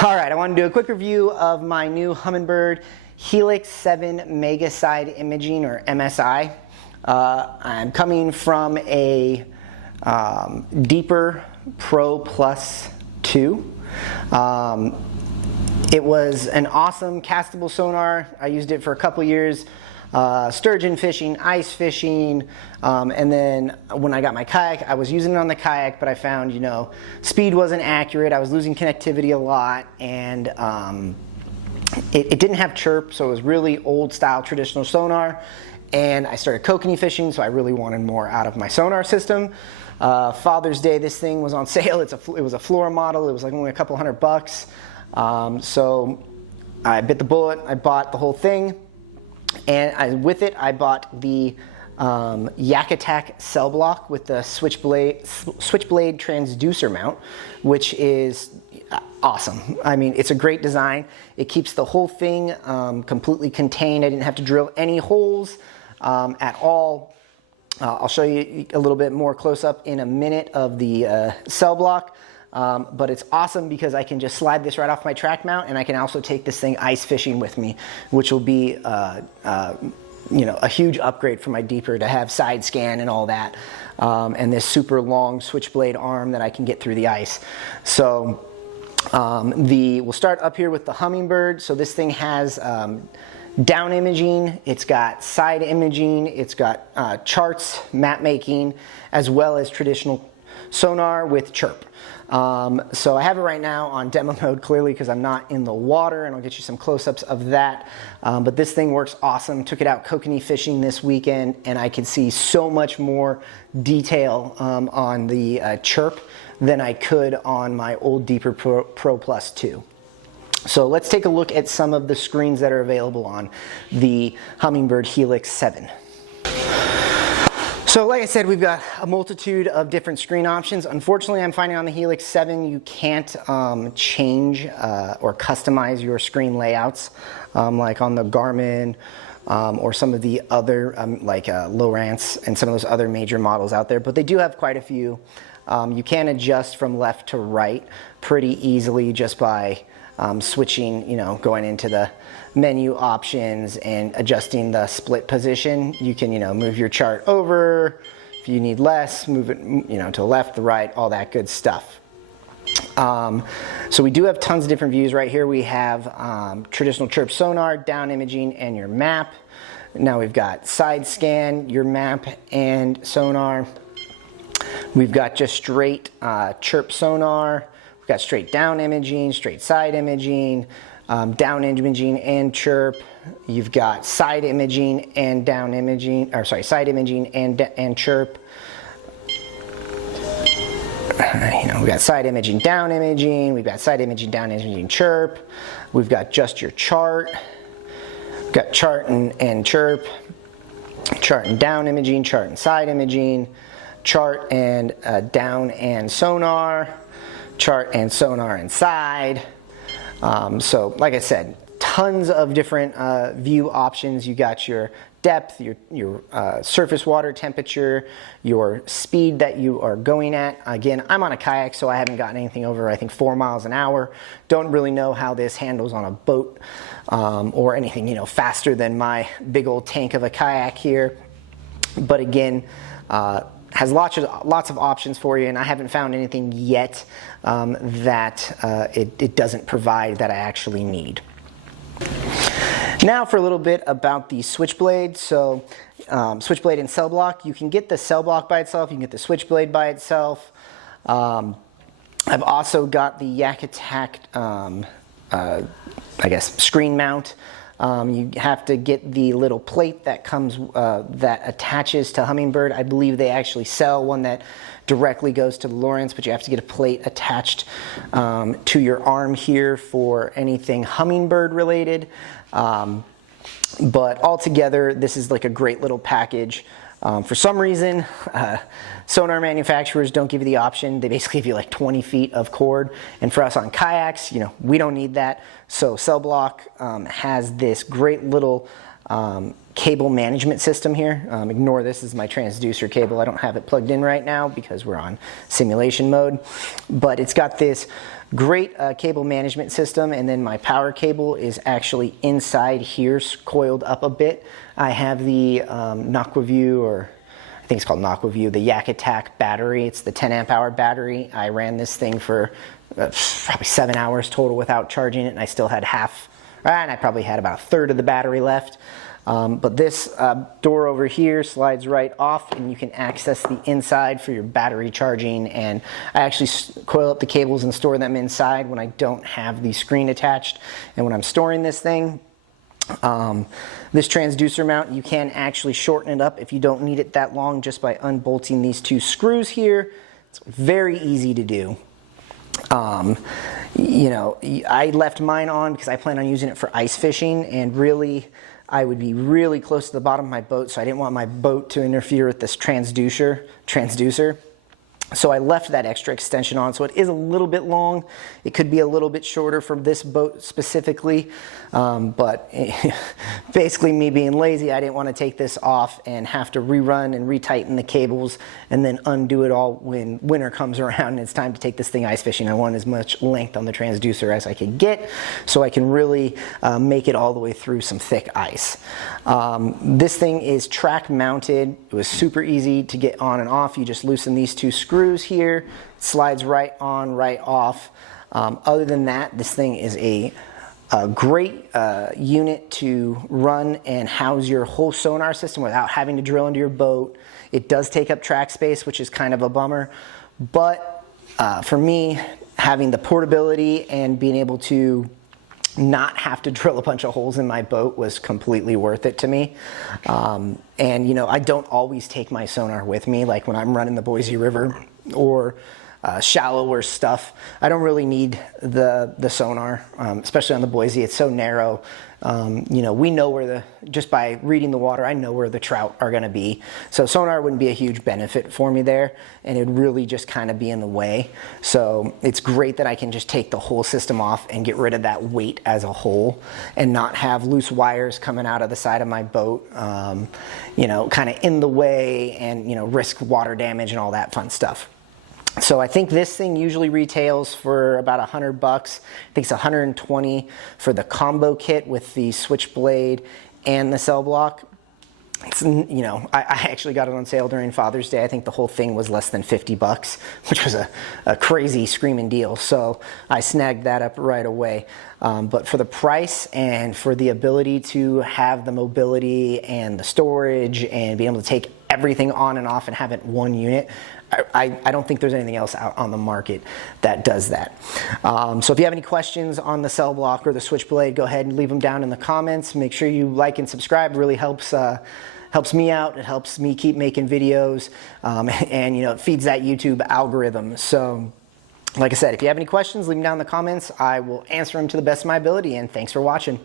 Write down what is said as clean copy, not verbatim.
All right, I want to do a quick review of my new Humminbird Helix 7 Mega Side Imaging, or MSI. I'm coming from a Deeper Pro Plus 2. It was an awesome castable sonar. I used it for a couple years. Sturgeon fishing, ice fishing, and then when I got my kayak, I was using it on the kayak, but I found, speed wasn't accurate. I was losing connectivity a lot, and it didn't have chirp, so it was really old style traditional sonar. And I started Kokanee fishing, so I really wanted more out of my sonar system. Father's Day, this thing was on sale. It was a floor model. It was like only a couple $100. So I bit the bullet. I bought the whole thing. And with it, I bought the Yak Attack cell block with the switchblade transducer mount, which is awesome. I mean, it's a great design. It keeps the whole thing completely contained. I didn't have to drill any holes at all. I'll show you a little bit more close up in a minute of the cell block. But it's awesome because I can just slide this right off my track mount, and I can also take this thing ice fishing with me, which will be a huge upgrade for my Deeper to have side scan and all that, and this super long switchblade arm that I can get through the ice. So we'll start up here with the Humminbird. So this thing has down imaging, it's got side imaging, it's got charts, map making, as well as traditional sonar with chirp. So I have it right now on demo mode, clearly because I'm not in the water, and I'll get you some close-ups of that. But this thing works awesome. Took it out Kokanee fishing this weekend, and I could see so much more detail on the chirp than I could on my old Deeper Pro Plus 2. So let's take a look at some of the screens that are available on the Humminbird Helix 7. So like I said, we've got a multitude of different screen options. Unfortunately, I'm finding on the Helix 7 you can't change or customize your screen layouts like on the Garmin or some of the other like Lowrance and some of those other major models out there, but they do have quite a few. You can adjust from left to right pretty easily just by switching, going into the menu options and adjusting the split position. You can, move your chart over. If you need less, move it, to the left, the right, all that good stuff. So we do have tons of different views right here. We have traditional chirp sonar, down imaging, and your map. Now we've got side scan, your map, and sonar. We've got just straight chirp sonar. We've got straight down imaging, straight side imaging, down imaging and chirp. You've got side imaging and down imaging, or sorry, side imaging and chirp. We've got side imaging, down imaging. We've got side imaging, down imaging, chirp. We've got just your chart. We've got chart and chirp, chart and down imaging, chart and side imaging, chart and down and sonar, chart and sonar and side. So like I said, tons of different view options. You got your depth, your surface water temperature, your speed that you are going at. Again, I'm on a kayak, so I haven't gotten anything over, I think, 4 miles an hour. Don't really know how this handles on a boat or anything, faster than my big old tank of a kayak here. But again, has lots of options for you, and I haven't found anything yet that it doesn't provide that I actually need. Now for a little bit about the switchblade. So switchblade and cell block. You can get the cell block by itself. You can get the switchblade by itself. I've also got the Yak Attack, I guess, screen mount. You have to get the little plate that comes, that attaches to Humminbird. I believe they actually sell one that directly goes to the Lowrance, but you have to get a plate attached to your arm here for anything Humminbird related. But altogether, this is like a great little package. For some reason, sonar manufacturers don't give you the option. They basically give you like 20 feet of cord. And for us on kayaks, we don't need that. So Cell Block has this great little cable management system here. Ignore this is my transducer cable. I don't have it plugged in right now because we're on simulation mode. But it's got this Great cable management system, and then my power cable is actually inside here, coiled up a bit. I have the Aquaview, or I think it's called Aquaview, the Yak Attack battery. It's the 10 amp hour battery. I ran this thing for probably 7 hours total without charging it, and I still had half, and I probably had about a third of the battery left. But this door over here slides right off, and you can access the inside for your battery charging. And I actually coil up the cables and store them inside when I don't have the screen attached. And when I'm storing this thing, this transducer mount, you can actually shorten it up if you don't need it that long just by unbolting these 2 screws here. It's very easy to do. You know, I left mine on because I plan on using it for ice fishing, and really I would be really close to the bottom of my boat, so I didn't want my boat to interfere with this transducer. So I left that extra extension on, so it is a little bit long. It could be a little bit shorter for this boat specifically, but basically me being lazy, I didn't want to take this off and have to rerun and retighten the cables and then undo it all when winter comes around and it's time to take this thing ice fishing. I want as much length on the transducer as I could get so I can really make it all the way through some thick ice. This thing is track mounted. It was super easy to get on and off. You just loosen these 2 screws here, it slides right on, right off. Other than that, this thing is a great unit to run and house your whole sonar system without having to drill into your boat. It does take up track space, which is kind of a bummer, but for me, having the portability and being able to not have to drill a bunch of holes in my boat was completely worth it to me. And you know, I don't always take my sonar with me, like when I'm running the Boise River or shallower stuff. I don't really need the sonar, especially on the Boise. It's so narrow. You know, we know where just by reading the water, I know where the trout are going to be. So sonar wouldn't be a huge benefit for me there, and it'd really just kind of be in the way. So it's great that I can just take the whole system off and get rid of that weight as a whole and not have loose wires coming out of the side of my boat, you know, kind of in the way and, you know, risk water damage and all that fun stuff. So I think this thing usually retails for about $100. I think it's $120 for the combo kit with the switchblade and the cell block. It's, you know, I actually got it on sale during Father's Day. I think the whole thing was less than $50, which was a crazy screaming deal. So I snagged that up right away. But for the price and for the ability to have the mobility and the storage and being able to take everything on and off and have it one unit, I don't think there's anything else out on the market that does that. So if you have any questions on the cell block or the switchblade, go ahead and leave them down in the comments. Make sure you like and subscribe. It really helps me out. It helps me keep making videos, and you know, it feeds that YouTube algorithm. So like I said, if you have any questions, leave them down in the comments. I will answer them to the best of my ability, and thanks for watching.